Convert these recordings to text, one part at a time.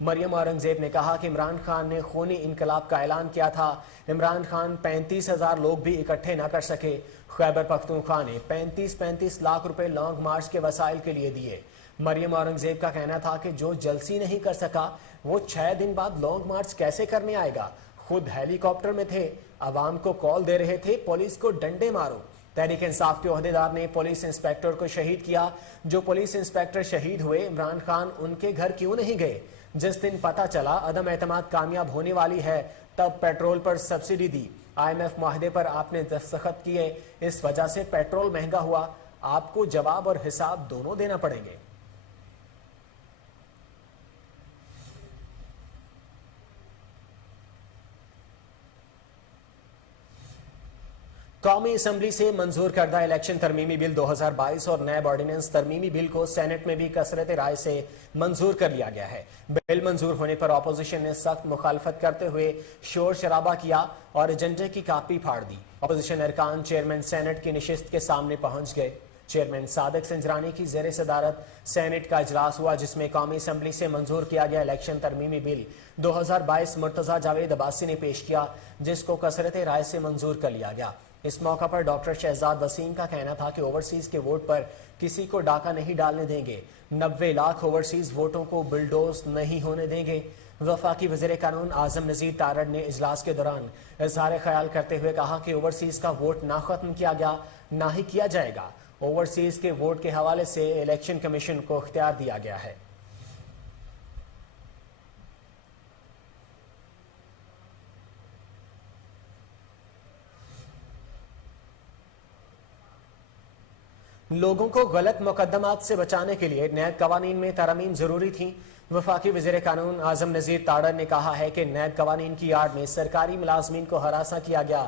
مریم اورنگزیب نے کہا کہ عمران خان نے خونی انقلاب کا اعلان کیا تھا. عمران خان 35,000 لوگ بھی اکٹھے نہ کر سکے. خیبر پختونخوا نے 35 لاکھ روپے لانگ مارچ کے وسائل کے لیے دیے. مریم اورنگزیب کا کہنا تھا کہ جو جلسی نہیں کر سکا وہ 6 دن بعد لانگ مارچ کیسے کرنے آئے گا. خود ہیلی کاپٹر میں تھے, عوام کو کال دے رہے تھے پولیس کو ڈنڈے مارو. تحریک انصاف کے عہدیدار نے پولیس انسپیکٹر کو شہید کیا. جو پولیس انسپیکٹر شہید ہوئے, عمران خان ان کے گھر کیوں نہیں گئے؟ جس دن پتہ چلا عدم اعتماد کامیاب ہونے والی ہے تب پیٹرول پر سبسڈی دی. IMF معاہدے پر آپ نے دستخط کیے, اس وجہ سے پیٹرول مہنگا ہوا. آپ کو جواب اور حساب دونوں دینا پڑیں گے. قومی اسمبلی سے منظور کردہ الیکشن ترمیمی بل 2022 اور نیب آرڈیننس ترمیمی بل کو سینٹ میں بھی کثرت رائے سے منظور کر لیا گیا ہے. بل منظور ہونے پر اپوزیشن نے سخت مخالفت کرتے ہوئے شور شرابہ کیا اور ایجنڈے کی کاپی پھاڑ دی. اپوزیشن ارکان چیئرمین سینٹ کی نشست کے سامنے پہنچ گئے. چیئرمین صادق سنجرانی کی زیر صدارت سینٹ کا اجلاس ہوا جس میں قومی اسمبلی سے منظور کیا گیا الیکشن ترمیمی بل 2022 مرتضی جاوید عباسی نے پیش کیا, جس کو کثرت رائے سے منظور کر لیا گیا. اس موقع پر ڈاکٹر شہزاد وسیم کا کہنا تھا کہ اوورسیز کے ووٹ پر کسی کو ڈاکہ نہیں ڈالنے دیں گے. 90 لاکھ اوورسیز ووٹوں کو بلڈوز نہیں ہونے دیں گے. وفاقی وزیر قانون اعظم نذیر تارڑ نے اجلاس کے دوران اظہار خیال کرتے ہوئے کہا کہ اوورسیز کا ووٹ نہ ختم کیا گیا نہ ہی کیا جائے گا. اوورسیز کے ووٹ کے حوالے سے الیکشن کمیشن کو اختیار دیا گیا ہے. لوگوں کو غلط مقدمات سے بچانے کے لیے نیب قوانین میں ترامیم ضروری تھیں. وفاقی وزیر قانون اعظم نذیر تارڑ نے کہا ہے کہ نیب قوانین کی آڑ میں سرکاری ملازمین کو ہراساں کیا گیا,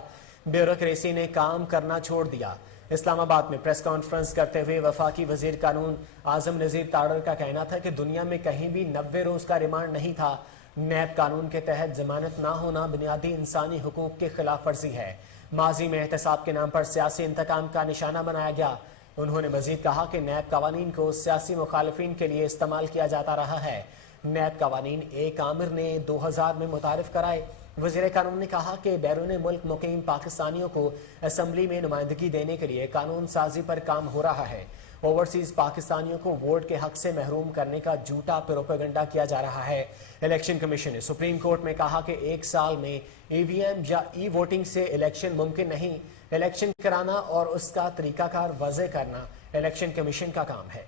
بیوروکریسی نے کام کرنا چھوڑ دیا. اسلام آباد میں پریس کانفرنس کرتے ہوئے وفاقی وزیر قانون اعظم نذیر تارڑ کا کہنا تھا کہ دنیا میں کہیں بھی 90 روز کا ریمانڈ نہیں تھا. نیب قانون کے تحت ضمانت نہ ہونا بنیادی انسانی حقوق کی خلاف ورزی ہے. ماضی میں احتساب کے نام پر سیاسی انتقام کا نشانہ بنایا گیا. انہوں نے مزید کہا کہ نیب قوانین کو سیاسی مخالفین کے لیے استعمال کیا جاتا رہا ہے. نیب قوانین ایک عامر نے 2000 میں متعارف کرائے. وزیر قانون نے کہا کہ بیرون ملک مقیم پاکستانیوں کو اسمبلی میں نمائندگی دینے کے لیے قانون سازی پر کام ہو رہا ہے. اوورسیز پاکستانیوں کو ووٹ کے حق سے محروم کرنے کا جھوٹا پروپیگنڈا کیا جا رہا ہے. الیکشن کمیشن نے سپریم کورٹ میں کہا کہ 1 سال میں EVM یا ای ووٹنگ سے الیکشن ممکن نہیں. الیکشن کرانا اور اس کا طریقہ کار واضح کرنا الیکشن کمیشن کا کام ہے.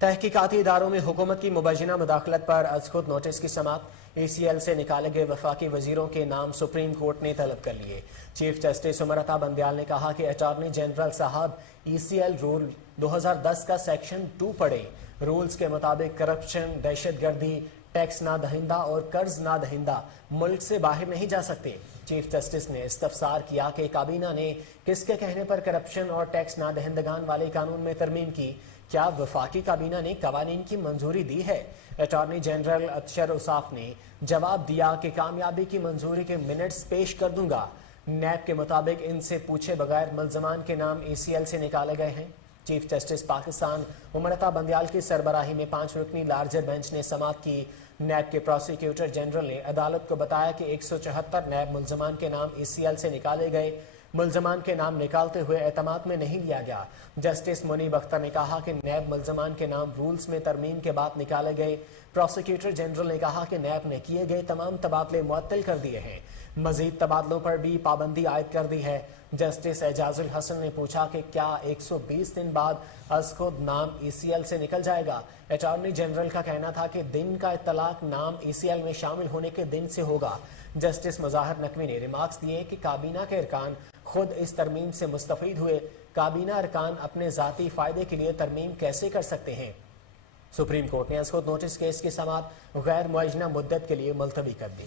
تحقیقاتی اداروں میں حکومت کی مبینہ مداخلت پر از خود نوٹس کی سماعت. ECL سے نکالے گئے وفاقی وزیروں کے نام سپریم کورٹ نے طلب کر لیے. چیف جسٹس عمر عطا بندیال نے کہا کہ اٹارنی جنرل صاحب ECL رول 2010 کا سیکشن 2 پڑھیں. رولز کے مطابق کرپشن, دہشت گردی, ٹیکس نہ دہندہ اور قرض نہ دہندہ ملک سے باہر نہیں جا سکتے. چیف جسٹس نے استفسار کیا کہ کابینہ نے کس کے کہنے پر کرپشن اور ٹیکس نہ دہندگان والے قانون میں ترمیم کی؟ کیا وفاقی کابینہ نے قوانین کی منظوری دی ہے؟ اٹارنی جنرل اطہر اوصاف نے جواب دیا کہ کامیابی کی منظوری کے منٹس پیش کر دوں گا. نیب کے مطابق ان سے پوچھے بغیر ملزمان کے نام ECL سے نکالے گئے ہیں. چیف جسٹس پاکستان عمر عطا بندیال کی سربراہی میں 5 رکنی لارجر بینچ نے سماعت کی. نیب کے پروسیکیوٹر جنرل نے عدالت کو بتایا کہ 174 نیب ملزمان کے نام ECL سے نکالے گئے. ملزمان کے نام نکالتے ہوئے اعتماد میں نہیں لیا گیا. جسٹس منیب اختر نے کہا کہ نیب ملزمان کے نام رولز میں ترمیم کے بعد نکالے گئے. پروسیکیوٹر جنرل نے کہا کہ نیب نے کیے گئے تمام تبادلے معطل کر دیے ہیں. مزید تبادلوں پر بھی پابندی عائد کر دی ہے. جسٹس اعجاز الحسن نے پوچھا کہ کیا 120 دن بعد از خود نام ECL سے نکل جائے گا؟ اٹارنی جنرل کا کہنا تھا کہ دن کا اطلاق نام ECL میں شامل ہونے کے دن سے ہوگا. جسٹس مظاہر نقوی نے ریمارکس دیے کہ کابینہ کے ارکان خود اس ترمیم سے مستفید ہوئے. کابینہ ارکان اپنے ذاتی فائدے کے لیے ترمیم کیسے کر سکتے ہیں؟ سپریم کورٹ نے از خود نوٹس کیس کی سماعت غیر معینہ مدت کے لیے ملتوی کر دی.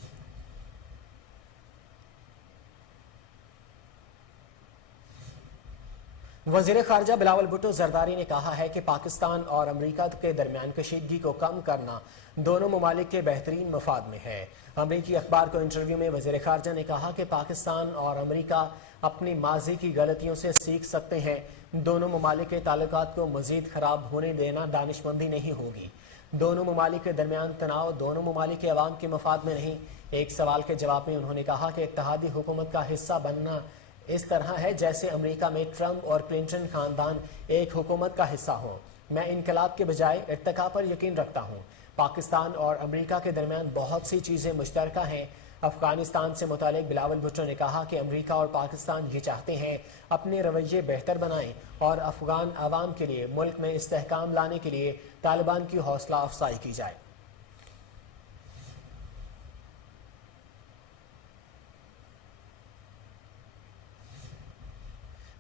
وزیر خارجہ بلاول بھٹو زرداری نے کہا ہے کہ پاکستان اور امریکہ کے درمیان کشیدگی کو کم کرنا دونوں ممالک کے بہترین مفاد میں ہے۔ امریکی اخبار کو انٹرویو میں وزیر خارجہ نے کہا کہ پاکستان اور امریکہ اپنی ماضی کی غلطیوں سے سیکھ سکتے ہیں۔ دونوں ممالک کے تعلقات کو مزید خراب ہونے دینا دانشمندی نہیں ہوگی۔ دونوں ممالک کے درمیان تناؤ دونوں ممالک کے عوام کے مفاد میں نہیں۔ ایک سوال کے جواب میں انہوں نے کہا کہ اتحادی حکومت کا حصہ بننا اس طرح ہے جیسے امریکہ میں ٹرمپ اور کلنٹن خاندان ایک حکومت کا حصہ ہوں۔ میں انقلاب کے بجائے ارتقاء پر یقین رکھتا ہوں۔ پاکستان اور امریکہ کے درمیان بہت سی چیزیں مشترکہ ہیں۔ افغانستان سے متعلق بلاول بھٹو نے کہا کہ امریکہ اور پاکستان یہ چاہتے ہیں اپنے رویے بہتر بنائیں اور افغان عوام کے لیے ملک میں استحکام لانے کے لیے طالبان کی حوصلہ افزائی کی جائے۔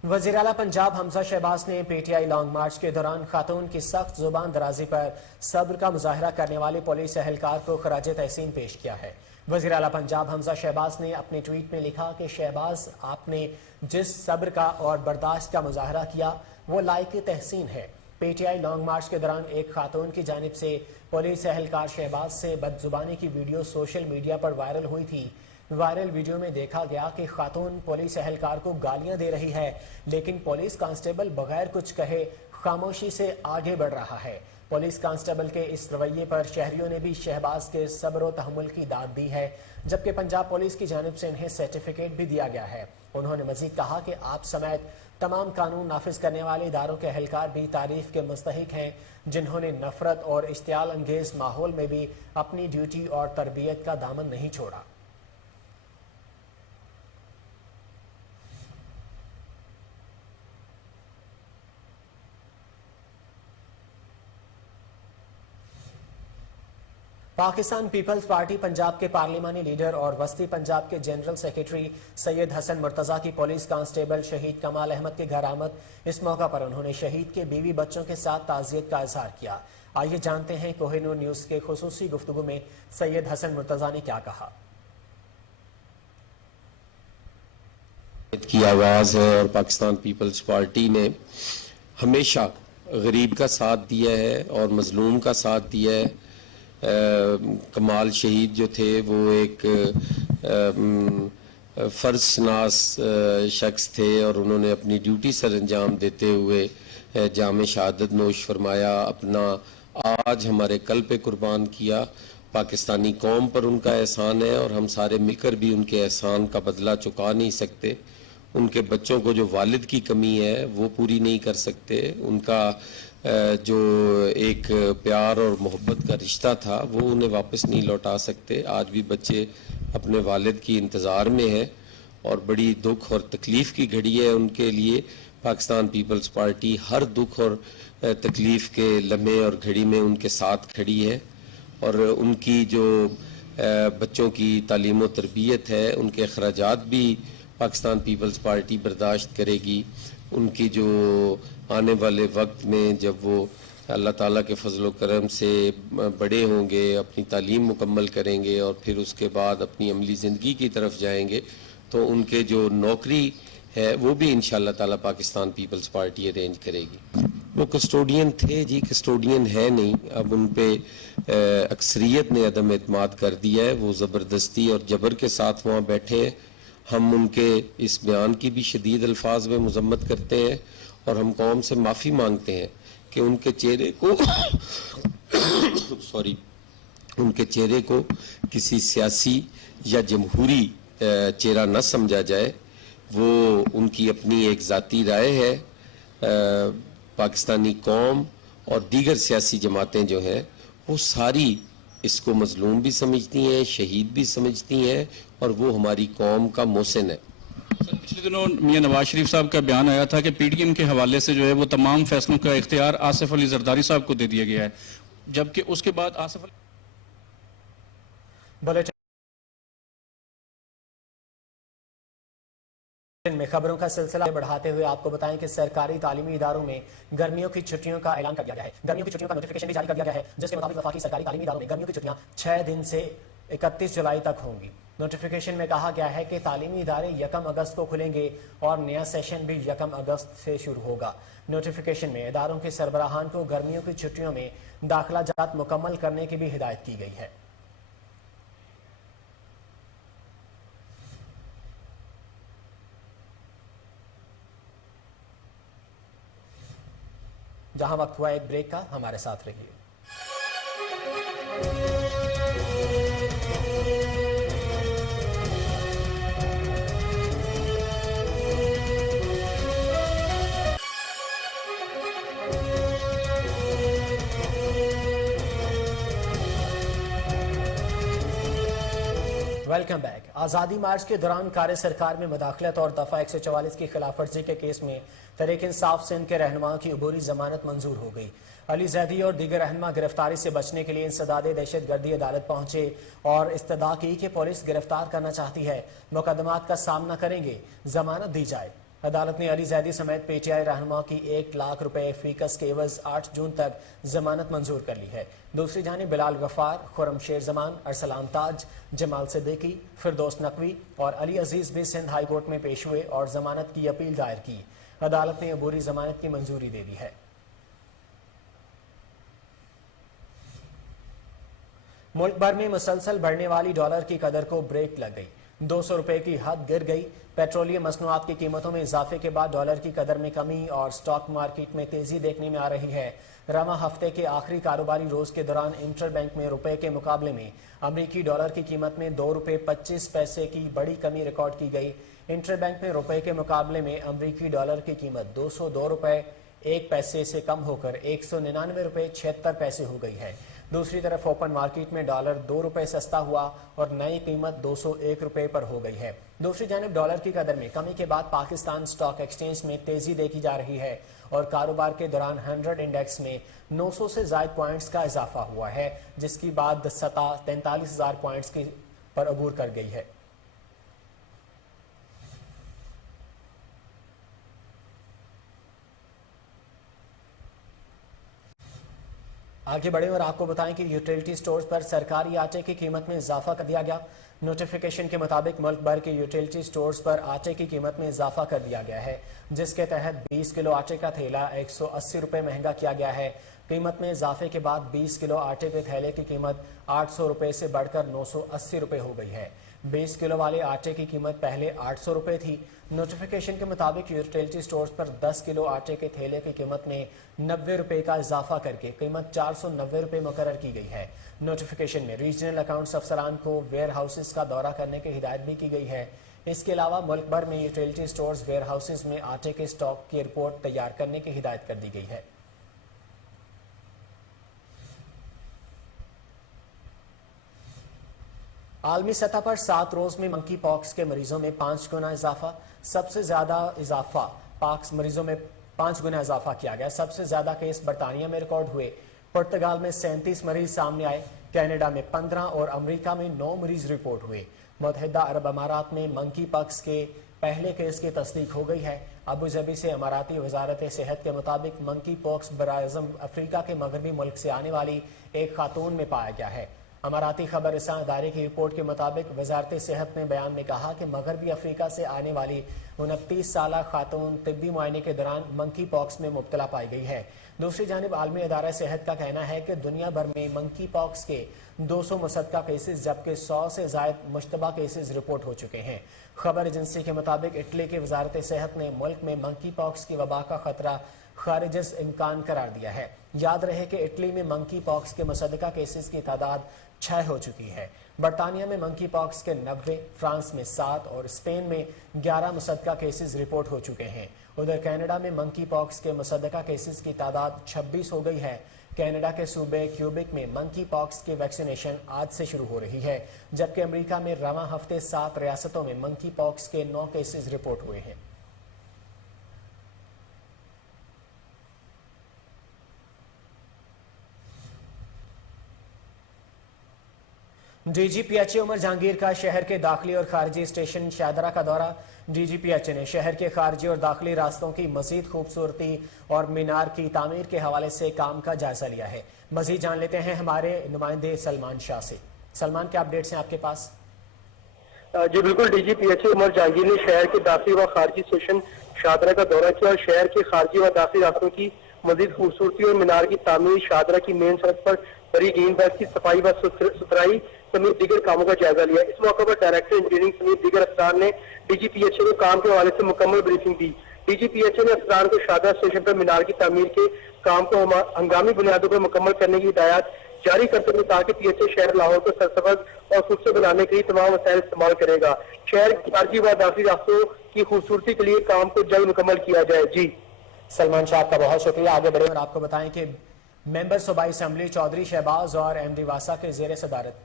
وزیر اعلیٰ پنجاب حمزہ شہباز نے P T I long march کے دوران خاتون کی سخت زبان درازی پر صبر کا مظاہرہ کرنے والے پولیس اہلکار کو خراج تحسین پیش کیا ہے۔ وزیر اعلیٰ پنجاب حمزہ شہباز نے اپنے ٹویٹ میں لکھا کہ شہباز آپ نے جس صبر کا اور برداشت کا مظاہرہ کیا وہ لائق تحسین ہے۔ P T I long march کے دوران ایک خاتون کی جانب سے پولیس اہلکار شہباز سے بدزبانی کی ویڈیو سوشل میڈیا پر وائرل ہوئی تھی۔ وائرل ویڈیو میں دیکھا گیا کہ خاتون پولیس اہلکار کو گالیاں دے رہی ہے لیکن پولیس کانسٹیبل بغیر کچھ کہے خاموشی سے آگے بڑھ رہا ہے۔ پولیس کانسٹیبل کے اس رویے پر شہریوں نے بھی شہباز کے صبر و تحمل کی داد دی ہے، جبکہ پنجاب پولیس کی جانب سے انہیں سرٹیفکیٹ بھی دیا گیا ہے۔ انہوں نے مزید کہا کہ آپ سمیت تمام قانون نافذ کرنے والے اداروں کے اہلکار بھی تعریف کے مستحق ہیں، جنہوں نے نفرت اور اشتعال انگیز ماحول میں بھی اپنی ڈیوٹی اور تربیت کا دامن نہیں چھوڑا۔ پاکستان پیپلز پارٹی پنجاب کے پارلیمانی لیڈر اور وسطی پنجاب کے جنرل سیکریٹری سید حسن مرتضیٰ کی پولیس کانسٹیبل شہید کمال احمد کے گھر آمد۔ اس موقع پر انہوں نے شہید کے بیوی بچوں کے ساتھ تعزیت کا اظہار کیا۔ آئیے جانتے ہیں کوہ نور نیوز کے خصوصی گفتگو میں سید حسن مرتضیٰ نے کیا کہا۔ کی آواز ہے اور پاکستان پیپلز پارٹی نے ہمیشہ غریب کا ساتھ دیا ہے اور مظلوم کا ساتھ دیا ہے۔ کمال شہید جو تھے وہ ایک فرض شناس شخص تھے اور انہوں نے اپنی ڈیوٹی سر انجام دیتے ہوئے جام شہادت نوش فرمایا، اپنا آج ہمارے کل پہ قربان کیا۔ پاکستانی قوم پر ان کا احسان ہے اور ہم سارے مل کر بھی ان کے احسان کا بدلہ چکا نہیں سکتے۔ ان کے بچوں کو جو والد کی کمی ہے وہ پوری نہیں کر سکتے۔ ان کا جو ایک پیار اور محبت کا رشتہ تھا وہ انہیں واپس نہیں لوٹا سکتے۔ آج بھی بچے اپنے والد کی انتظار میں ہیں اور بڑی دکھ اور تکلیف کی گھڑی ہے ان کے لیے۔ پاکستان پیپلز پارٹی ہر دکھ اور تکلیف کے لمحے اور گھڑی میں ان کے ساتھ کھڑی ہے اور ان کی جو بچوں کی تعلیم و تربیت ہے ان کے اخراجات بھی پاکستان پیپلز پارٹی برداشت کرے گی۔ ان کی جو آنے والے وقت میں جب وہ اللہ تعالیٰ کے فضل و کرم سے بڑے ہوں گے، اپنی تعلیم مکمل کریں گے اور پھر اس کے بعد اپنی عملی زندگی کی طرف جائیں گے تو ان کے جو نوکری ہے وہ بھی انشاءاللہ تعالیٰ پاکستان پیپلز پارٹی ارینج کرے گی۔ وہ کسٹوڈین تھے جی، کسٹوڈین ہے نہیں، اب ان پہ اکثریت نے عدم اعتماد کر دیا ہے، وہ زبردستی اور جبر کے ساتھ وہاں بیٹھے ہیں۔ ہم ان کے اس بیان کی بھی شدید الفاظ میں مذمت کرتے ہیں اور ہم قوم سے معافی مانگتے ہیں کہ ان کے چہرے کو ان کے چہرے کو کسی سیاسی یا جمہوری چہرہ نہ سمجھا جائے۔ وہ ان کی اپنی ایک ذاتی رائے ہے۔ پاکستانی قوم اور دیگر سیاسی جماعتیں جو ہیں وہ ساری اس کو مظلوم بھی سمجھتی ہیں، شہید بھی سمجھتی ہیں اور وہ ہماری قوم کا محسن ہے۔ سر پچھلے دنوں میاں نواز شریف صاحب کا بیان آیا تھا کہ پی ٹی ایم کے حوالے سے جو ہے وہ تمام فیصلوں کا اختیار آصف علی زرداری صاحب کو دے دیا گیا ہے، جبکہ اس کے بعد آصف علی میں خبروں کا سلسلہ بڑھاتے ہوئے آپ کو بتائیں کہ سرکاری تعلیمی اداروں میں گرمیوں کی چھٹیوں کا اعلان کر دیا گیا ہے۔ گرمیوں کی چھٹیوں کا نوٹیفیکیشن بھی جاری کر دیا گیا ہے، جس کے مطابق وفاقی سرکاری تعلیمی اداروں میں گرمیوں کی چھٹیاں 6 دن سے 31 جولائی تک ہوں گی۔ نوٹیفیکیشن میں کہا گیا ہے کہ تعلیمی ادارے 1 اگست کو کھلیں گے اور نیا سیشن بھی 1 اگست سے شروع ہوگا۔ نوٹیفیکیشن میں اداروں کے سربراہان کو گرمیوں کی چھٹیوں میں داخلہ جات مکمل کرنے کی بھی ہدایت کی گئی ہے۔ جہاں وقت ہوا ایک بریک کا، ہمارے ساتھ رہیے۔ Welcome back. آزادی مارچ کے دوران کار سرکار میں مداخلت اور دفعہ 144 کی خلاف ورزی کے کیس میں تحریک انصاف سندھ کے رہنما کی عبوری ضمانت منظور ہو گئی۔ علی زیدی اور دیگر رہنما گرفتاری سے بچنے کے لیے انسداد دہشت گردی عدالت پہنچے اور استدعا کی کہ پولیس گرفتار کرنا چاہتی ہے، مقدمات کا سامنا کریں گے، ضمانت دی جائے۔ عدالت نے علی زیدی سمیت پی ٹی آئی رہنما کی 1 لاکھ روپے فیکس کے عوض 8 جون تک ضمانت منظور کر لی ہے۔ دوسری جانب بلال غفار، خرم شیر زمان، ارسلان تاج، جمال صدیقی، فردوس نقوی اور علی عزیز بھی سندھ ہائی کورٹ میں پیش ہوئے اور ضمانت کی اپیل دائر کی۔ عدالت نے عبوری ضمانت کی منظوری دے دی ہے۔ ملک بھر میں مسلسل بڑھنے والی ڈالر کی قدر کو بریک لگ گئی۔ 200 روپے کی حد گر گئی۔ پیٹرولیم مصنوعات کی قیمتوں میں اضافے کے بعد ڈالر کی قدر میں کمی اور سٹاک مارکیٹ میں تیزی دیکھنے میں آ رہی ہے۔ رواں ہفتے کے آخری کاروباری روز کے دوران انٹر بینک میں روپے کے مقابلے میں امریکی ڈالر کی قیمت میں 2 روپے 25 پیسے کی بڑی کمی ریکارڈ کی گئی۔ انٹر بینک میں روپے کے مقابلے میں امریکی ڈالر کی قیمت 202 روپے 1 پیسے سے کم ہو کر 199 روپے 76 پیسے ہو گئی ہے۔ دوسری طرف اوپن مارکیٹ میں ڈالر 2 روپے سستا ہوا اور نئی قیمت 201 روپے پر ہو گئی ہے۔ دوسری جانب ڈالر کی قدر میں کمی کے بعد پاکستان سٹاک ایکسچینج میں تیزی دیکھی جا رہی ہے اور کاروبار کے دوران 100 انڈیکس میں 900 سے زائد پوائنٹس کا اضافہ ہوا ہے، جس کی بعد سطح 43,000 پوائنٹس پر عبور کر گئی ہے۔ آگے بڑھیں اور آپ کو بتائیں کہ یوٹیلٹی سٹورز پر سرکاری آٹے کی قیمت میں اضافہ کر دیا گیا۔ نوٹیفیکیشن کے مطابق ملک بھر کے یوٹیلٹی سٹورز پر آٹے کی قیمت میں اضافہ کر دیا گیا ہے، جس کے تحت 20 کلو آٹے کا تھیلا 180 روپے مہنگا کیا گیا ہے۔ قیمت میں اضافے کے بعد 20 کلو آٹے کے تھیلے کی قیمت 800 روپے سے بڑھ کر 980 روپے ہو گئی ہے۔ 20 کلو والے آٹے کی قیمت پہلے 800 روپے تھی۔ نوٹیفیکیشن کے مطابق یوٹیلٹی سٹورز پر 10 کلو آٹے کے تھیلے کی قیمت میں 90 روپے کا اضافہ کر کے قیمت 490 روپے مقرر کی گئی ہے۔ نوٹیفیکیشن میں ریجنل اکاؤنٹس افسران کو ویئر ہاؤسز کا دورہ کرنے کی ہدایت بھی کی گئی ہے۔ اس کے علاوہ ملک بھر میں یوٹیلٹی سٹورز ویئر ہاؤسز میں آٹے کے سٹاک کی رپورٹ تیار کرنے کی ہدایت کر دی گئی ہے۔ عالمی سطح پر 7 روز میں منکی پاکس کے مریضوں میں 5 گنا اضافہ۔ سب سے زیادہ اضافہ پاکس مریضوں میں 5 گنا اضافہ کیا گیا۔ سب سے زیادہ کیس برطانیہ میں ریکارڈ ہوئے۔ پرتگال میں 37 مریض سامنے آئے، کینیڈا میں 15 اور امریکہ میں 9 مریض رپورٹ ہوئے۔ متحدہ عرب امارات میں منکی پاکس کے پہلے کیس کی تصدیق ہو گئی ہے۔ ابو ظبی سے اماراتی وزارت صحت کے مطابق منکی پاکس براعظم افریقہ کے مغربی ملک سے آنے والی ایک خاتون میں پایا گیا ہے۔ اماراتی خبر رساں ادارے کی رپورٹ کے مطابق وزارت صحت نے بیان میں کہا کہ مغربی افریقہ سے آنے والی 29 سالہ خاتون طبی معائنے کے دوران منکی پاکس میں مبتلا پائی گئی ہے۔ دوسری جانب عالمی ادارہ صحت کا کہنا ہے کہ دنیا بھر میں منکی پاکس کے 200 مصدقہ کیسز جبکہ 100 سے زائد مشتبہ کیسز رپورٹ ہو چکے ہیں۔ خبر ایجنسی کے مطابق اٹلی کی وزارت صحت نے ملک میں منکی پاکس کی وبا کا خطرہ خارج از امکان قرار دیا ہے۔ یاد رہے کہ اٹلی میں منکی پاکس کے مصدقہ کیسز کی تعداد 6 ہو چکی ہے۔ برطانیہ میں منکی پاکس کے 90، فرانس میں 7 اور اسپین میں 11 مصدقہ کیسز رپورٹ ہو چکے ہیں۔ ادھر کینیڈا میں منکی پاکس کے مصدقہ کیسز کی تعداد 26 ہو گئی ہے۔ کینیڈا کے صوبے کیوبک میں منکی پاکس کی ویکسینیشن آج سے شروع ہو رہی ہے، جبکہ امریکہ میں رواں ہفتے 7 ریاستوں میں منکی پاکس کے 9 کیسز رپورٹ ہوئے ہیں۔ D G P H A Umar Jahangir کا شہر کے داخلی اور خارجی اسٹیشن شاہدرہ کا دورہ۔ D G P H A نے شہر کے خارجی اور داخلی راستوں کی مزید خوبصورتی اور مینار کی تعمیر کے حوالے سے کام کا جائزہ لیا ہے۔ مزید جان لیتے ہیں ہمارے نمائندے سلمان شاہ سے۔ سلمان، کیا اپڈیٹس ہیں آپ کے پاس؟ جی بالکل D G P H A Umar Jahangir نے شہر کے داخلی و خارجی اسٹیشن شاہدرہ کا دورہ کیا اور شہر کے خارجی و داخلی راستوں کی مزید خوبصورتی اور مینار کی تعمیر، شاہدرہ کی مین سڑک پر بڑی گرین بیلٹ کی صفائی و ستھرائی سمیت دیگر کاموں کا جائزہ لیا۔ اس موقع پر ڈائریکٹر انجینئرنگ سمیت دیگر افسران نے ڈی جی پی ایچ اے کو کام کے حوالے سے مکمل بریفنگ دی۔ D G P H A نے افسران کو شاہدرہ اسٹیشن پر مینار کی تعمیر کے کام کو ہنگامی بنیادوں پر مکمل کرنے کی ہدایات جاری کرتے ہوئے کہا کہ پی ایچ اے شہر لاہور کو سرسبز اور خوبصورت بنانے کے لیے تمام وسائل استعمال کرے گا۔ شہر کی خارجی و داخلی راستوں کی خوبصورتی کے لیے کام کو جلد مکمل کیا جائے۔ جی سلمان شاہ کا بہت شکریہ۔ آگے بڑھیں اور آپ کو بتائیں کہ ممبر صوبائی اسمبلی چودھری شہباز اور ایم ڈی واسا کے زیر صدارت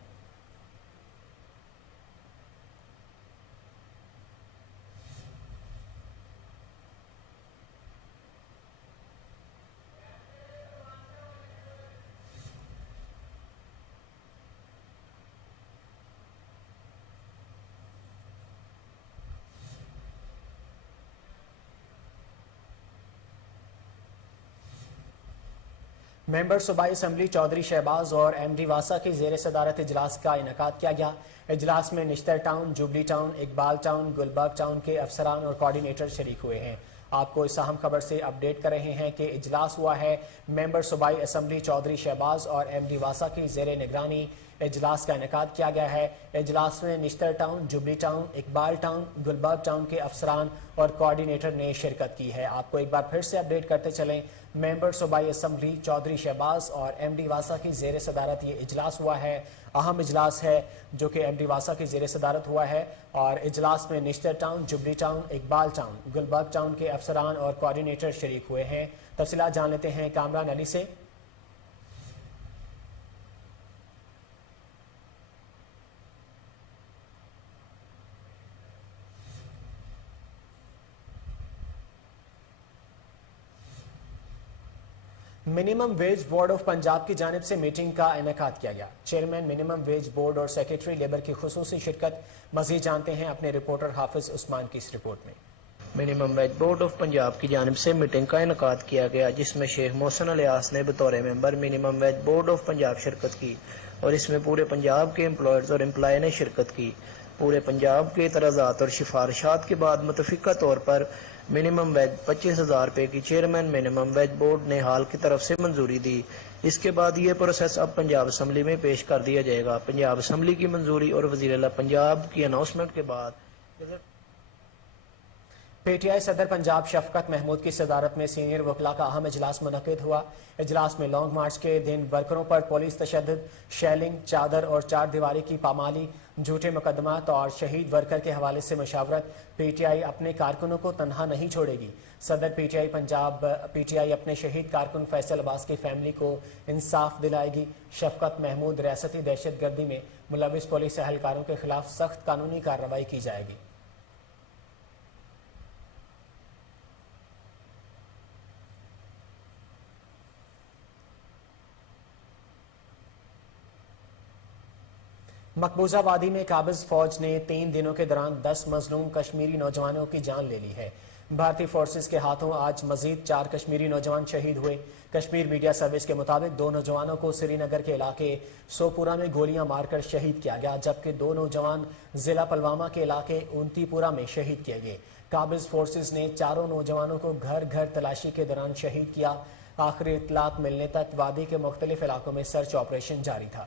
ممبر صوبائی اسمبلی چودھری شہباز اور ایم ڈی واسا کی زیر صدارت اجلاس کا انعقاد کیا گیا۔ اجلاس میں Nishtar Town, Jubilee Town, Iqbal Town, Gulberg Town کے افسران اور کوارڈینیٹر شریک ہوئے ہیں۔ آپ کو اس اہم خبر سے اپڈیٹ کر رہے ہیں کہ اجلاس ہوا ہے ممبر صوبائی اسمبلی چودھری شہباز اور ایم ڈی واسا کی زیر نگرانی اجلاس کا انعقاد کیا گیا ہے۔ اجلاس میں Nishtar Town, Jubilee Town, Iqbal Town, Gulberg Town کے افسران اور کوارڈینیٹر نے شرکت کی ہے۔ آپ کو ایک بار پھر سے اپڈیٹ کرتے چلیں، ممبر صوبائی اسمبلی چودھری شہباز اور ایم ڈی واسا کی زیر صدارت یہ اجلاس ہوا ہے، اہم اجلاس ہے جو کہ ایم ڈی واسا کی زیر صدارت ہوا ہے، اور اجلاس میں Nishtar Town, Jubilee Town, Iqbal Town, Gulberg Town کے افسران اور کوارڈینیٹر شریک ہوئے ہیں۔ تفصیلات جان لیتے ہیں کامران علی سے۔ Minimum wage board of Punjab کی جانب سے میٹنگ کا انعقاد کیا گیا۔ چیئرمین منیمم ویج بورڈ اور سیکریٹری لیبر کی خصوصی شرکت۔ مزید جانتے ہیں اپنے رپورٹر حافظ عثمان کی اس رپورٹ میں۔ Minimum wage board of Punjab کی جانب سے میٹنگ کا انعقاد کیا گیا، جس میں شیخ محسن الیاس نے بطور member minimum wage board of Punjab شرکت کی اور اس میں پورے پنجاب کے امپلائرز اور امپلائی نے شرکت کی۔ پورے پنجاب کے اعتراضات اور سفارشات کے بعد متفقہ طور پر منیمم ویج 25,000 روپے کی چیئرمین منیمم ویج بورڈ نے حال کی طرف سے منظوری دی۔ اس کے بعد یہ پروسیس اب پنجاب اسمبلی میں پیش کر دیا جائے گا۔ پنجاب اسمبلی کی منظوری اور وزیر اعلیٰ پنجاب کی اناؤنسمنٹ کے بعد پی ٹی آئی صدر پنجاب شفقت محمود کی صدارت میں سینئر وکلاء کا اہم اجلاس منعقد ہوا۔ اجلاس میں لانگ مارچ کے دن ورکروں پر پولیس تشدد، شیلنگ، چادر اور چار دیواری کی پامالی، جھوٹے مقدمات اور شہید ورکر کے حوالے سے مشاورت۔ پی ٹی آئی اپنے کارکنوں کو تنہا نہیں چھوڑے گی۔ صدر پی ٹی آئی اپنے شہید کارکن فیصل عباس کی فیملی کو انصاف دلائے گی۔ شفقت محمود ریاستی دہشت گردی میں ملوث پولیس اہلکاروں کے خلاف سخت قانونی کارروائی کی جائے گی۔ مقبوضہ وادی میں قابض فوج نے 3 دنوں کے دوران 10 مظلوم کشمیری نوجوانوں کی جان لے لی ہے۔ بھارتی فورسز کے ہاتھوں آج مزید 4 کشمیری نوجوان شہید ہوئے۔ کشمیر میڈیا سروس کے مطابق 2 نوجوانوں کو سری نگر کے علاقے سوپورہ میں گولیاں مار کر شہید کیا گیا، جبکہ 2 نوجوان ضلع پلوامہ کے علاقے اونتی پورہ میں شہید کیے گئے۔ قابض فورسز نے چاروں نوجوانوں کو گھر گھر تلاشی کے دوران شہید کیا۔ آخری اطلاعات ملنے تک وادی کے مختلف علاقوں میں سرچ آپریشن جاری تھا۔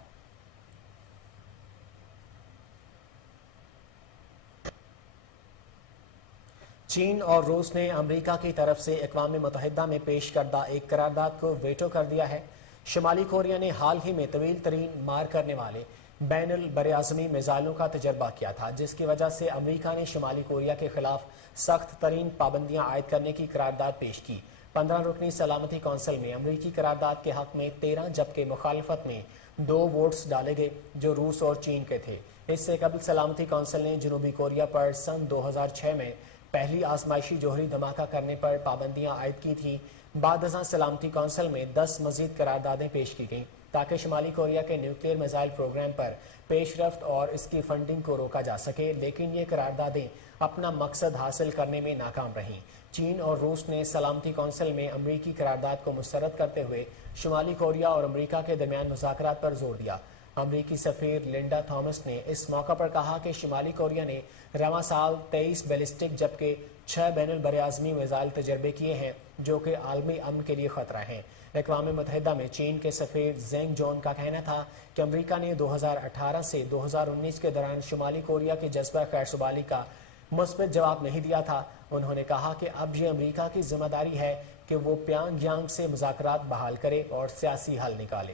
چین اور روس نے امریکہ کی طرف سے اقوام متحدہ میں پیش کردہ ایک قرارداد کو ویٹو کر دیا ہے۔ شمالی کوریا نے حال ہی میں طویل ترین مار کرنے والے بین البراعظمی میزائلوں کا تجربہ کیا تھا، جس کی وجہ سے امریکہ نے شمالی کوریا کے خلاف سخت ترین پابندیاں عائد کرنے کی قرارداد پیش کی۔ 15 رکنی سلامتی کونسل میں امریکی قرارداد کے حق میں 13 جبکہ مخالفت میں 2 ووٹس ڈالے گئے جو روس اور چین کے تھے۔ اس سے قبل سلامتی کونسل نے جنوبی کوریا پر سن 2006 میں پہلی آزمائشی جوہری دھماکہ کرنے پر پابندیاں عائد کی تھیں۔ بعد ازاں سلامتی کونسل میں 10 مزید قراردادیں پیش کی گئیں تاکہ شمالی کوریا کے نیوکلیئر میزائل پروگرام پر پیش رفت اور اس کی فنڈنگ کو روکا جا سکے، لیکن یہ قراردادیں اپنا مقصد حاصل کرنے میں ناکام رہیں۔ چین اور روس نے سلامتی کونسل میں امریکی قرارداد کو مسترد کرتے ہوئے شمالی کوریا اور امریکہ کے درمیان مذاکرات پر زور دیا۔ امریکی سفیر لنڈا تھامس نے اس موقع پر کہا کہ شمالی کوریا نے رواں سال 23 بیلسٹک جبکہ 6 بین البراعظمی میزائل تجربے کیے ہیں جو کہ عالمی امن کے لیے خطرہ ہیں۔ اقوام متحدہ میں چین کے سفیر زینگ جون کا کہنا تھا کہ امریکہ نے 2018 سے 2019 کے دوران شمالی کوریا کے جذبہ خیر سگالی کا مثبت جواب نہیں دیا تھا۔ انہوں نے کہا کہ اب یہ امریکہ کی ذمہ داری ہے کہ وہ پیانگ یانگ سے مذاکرات بحال کرے اور سیاسی حل نکالے۔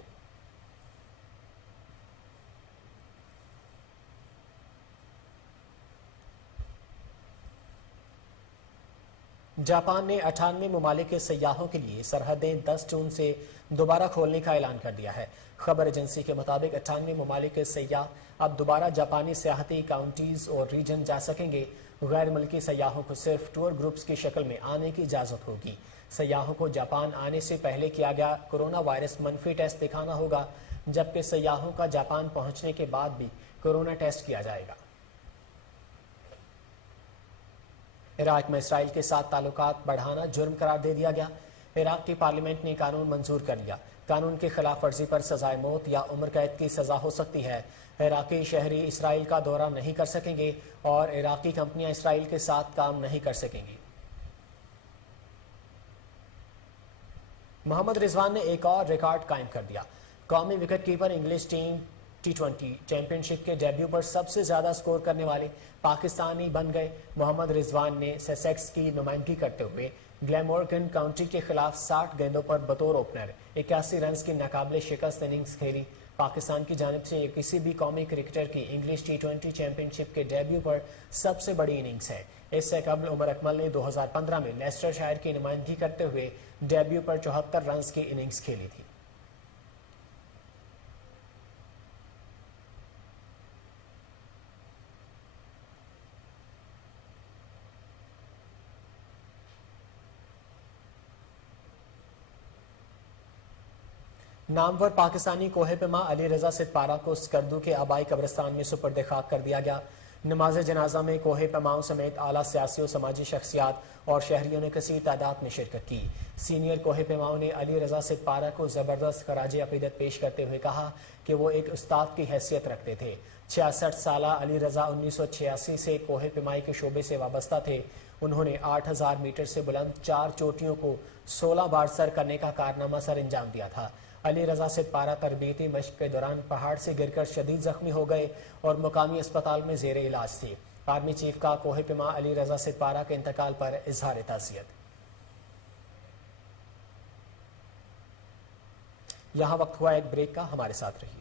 جاپان نے 98 ممالک کے سیاحوں کے لیے سرحدیں 10 جون سے دوبارہ کھولنے کا اعلان کر دیا ہے۔ خبر ایجنسی کے مطابق 98 ممالک کے سیاح اب دوبارہ جاپانی سیاحتی کاؤنٹیز اور ریجن جا سکیں گے۔ غیر ملکی سیاحوں کو صرف ٹور گروپس کی شکل میں آنے کی اجازت ہوگی۔ سیاحوں کو جاپان آنے سے پہلے کیا گیا کورونا وائرس منفی ٹیسٹ دکھانا ہوگا، جبکہ سیاحوں کا جاپان پہنچنے کے بعد بھی کورونا ٹیسٹ کیا جائے گا۔ عراق میں اسرائیل کے ساتھ تعلقات بڑھانا جرم قرار دے دیا گیا۔ عراق کی پارلیمنٹ نے قانون منظور کر لیا۔ قانون کی خلاف ورزی پر سزائے موت یا عمر قید کی سزا ہو سکتی ہے۔ عراقی شہری اسرائیل کا دورہ نہیں کر سکیں گے اور عراقی کمپنیاں اسرائیل کے ساتھ کام نہیں کر سکیں گی۔ محمد رضوان نے ایک اور ریکارڈ قائم کر دیا۔ قومی wicket keeper English team T20 championship کے ڈیبیو پر سب سے زیادہ سکور کرنے والے پاکستانی بن گئے۔ محمد رضوان نے سیسیکس کی نمائندگی کرتے ہوئے گلیمورگن کاؤنٹی کے خلاف 60 گیندوں پر بطور اوپنر 81 رنز کی ناقابل شکست اننگز کھیلی۔ پاکستان کی جانب سے یہ کسی بھی قومی کرکٹر کی انگلش T20 چیمپئن شپ کے ڈیبیو پر سب سے بڑی اننگز ہے۔ اس سے قبل عمر اکمل نے 2015 میں لیسٹر شائر کی نمائندگی کرتے ہوئے ڈیبیو پر 74 رنز کی اننگز کھیلی تھی۔ نامور پاکستانی کوہ پیما علی رضا ستپارہ کو سکردو کے آبائی قبرستان میں سپرد خاک کر دیا گیا۔ نماز جنازہ میں کوہ پیماؤں سمیت اعلیٰ سیاسی و سماجی شخصیات اور شہریوں نے کثیر تعداد میں شرکت کی۔ سینئر کوہ پیماؤں نے علی رضا ستپارہ کو زبردست خراج عقیدت پیش کرتے ہوئے کہا کہ وہ ایک استاد کی حیثیت رکھتے تھے۔ 66 سالہ علی رضا 1986 سے کوہ پیمائی کے شعبے سے وابستہ تھے۔ انہوں نے 8000 میٹر سے بلند 4 چوٹیوں کو 16 بار سر کرنے کا کارنامہ سر انجام دیا تھا۔ علی رضا ستپارہ تربیتی مشق کے دوران پہاڑ سے گر کر شدید زخمی ہو گئے اور مقامی اسپتال میں زیر علاج تھے۔ آرمی چیف کا کوہ پیما علی رضا ستپارہ کے انتقال پر اظہار تعزیت۔ یہاں وقت ہوا ایک بریک کا، ہمارے ساتھ رہیے۔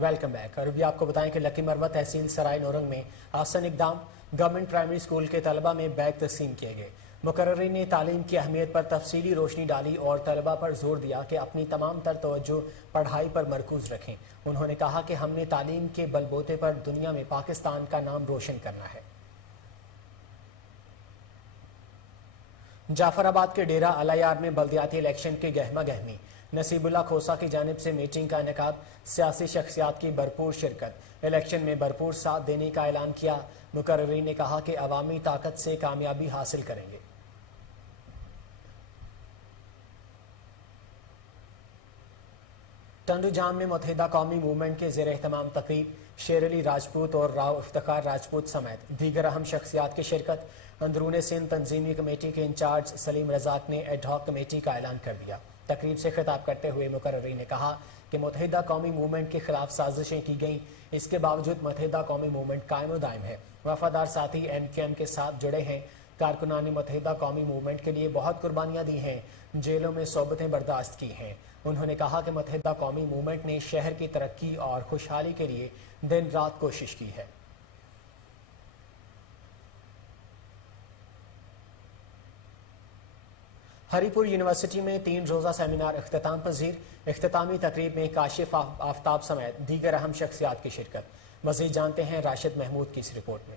Welcome back. اور ابھی آپ کو بتائیں کہ لکی مروہ تحصیل سرائے نورنگ میں آسن اقدام، گورنمنٹ پرائمری اسکول کے طلبہ میں بیگ تقسیم کیے گئے۔ مقررین نے تعلیم کی اہمیت پر تفصیلی روشنی ڈالی اور طلبہ پر زور دیا کہ اپنی تمام تر توجہ پڑھائی پر مرکوز رکھیں۔ انہوں نے کہا کہ ہم نے تعلیم کے بل بوتے پر دنیا میں پاکستان کا نام روشن کرنا ہے۔ جعفر آباد کے ڈیرہ الایار میں بلدیاتی الیکشن کی گہما گہمی، نصیب اللہ کھوسہ کی جانب سے میٹنگ کا انعقاد، سیاسی شخصیات کی بھرپور شرکت، الیکشن میں بھرپور ساتھ دینے کا اعلان کیا۔ مقررین نے کہا کہ عوامی طاقت سے کامیابی حاصل کریں گے۔ ٹنڈو جام میں متحدہ قومی موومنٹ کے زیر اہتمام تقریب، شیر علی راجپوت اور راؤ افتخار راجپوت سمیت دیگر اہم شخصیات کی شرکت۔ اندرون سندھ تنظیمی کمیٹی کے انچارج سلیم رزاق نے ایڈ ہاک کمیٹی کا اعلان کر دیا۔ تقریب سے خطاب کرتے ہوئے مقررین نے کہا کہ متحدہ قومی موومنٹ کے خلاف سازشیں کی گئیں، اس کے باوجود متحدہ قومی موومنٹ قائم و دائم ہے۔ وفادار ساتھی NQM کے ساتھ جڑے ہیں۔ کارکنان نے متحدہ قومی موومنٹ کے لیے بہت قربانیاں دی ہیں، جیلوں میں صحبتیں برداشت کی ہیں۔ انہوں نے کہا کہ متحدہ قومی موومنٹ نے شہر کی ترقی اور خوشحالی کے لیے دن رات کوشش کی ہے۔ ہری پور یونیورسٹی میں 3 روزہ سیمینار اختتام پذیر۔ اختتامی تقریب میں کاشف آفتاب سمیت دیگر اہم شخصیات کی شرکت۔ مزید جانتے ہیں راشد محمود کی اس رپورٹ میں۔